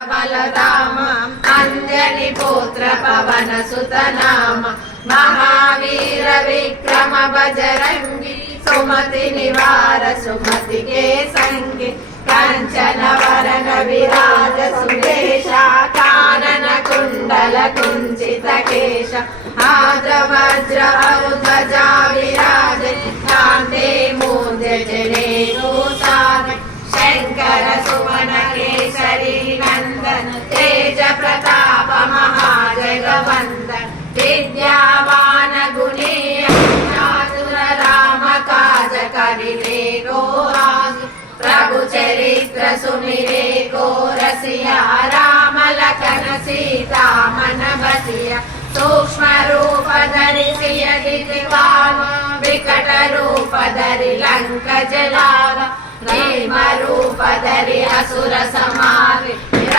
बलराम अंजनी पुत्र पवन सुत नाम महावीर विक्रम बजरंगी सुमति निवार सुमति के संगी कंचन वरन विराज सुरेशा कानन कुंडल कुंचित केश हाथ वज्र ध्वजा विराज कांते मूंज जनेऊ साध शंकर सुवन केसरी नंदन तेज प्रताप महाजगवंदन विद्यावान गुणी चातुर राम काज करिबे को आतुर प्रभु चरित्र सुमिरे को रसिया राम लखन सीता मन बसिया सूक्ष्म रूप धरि सिय दिवाल विकट रूप धरि लंक जलावा भीम रूप धरि असुर संहारे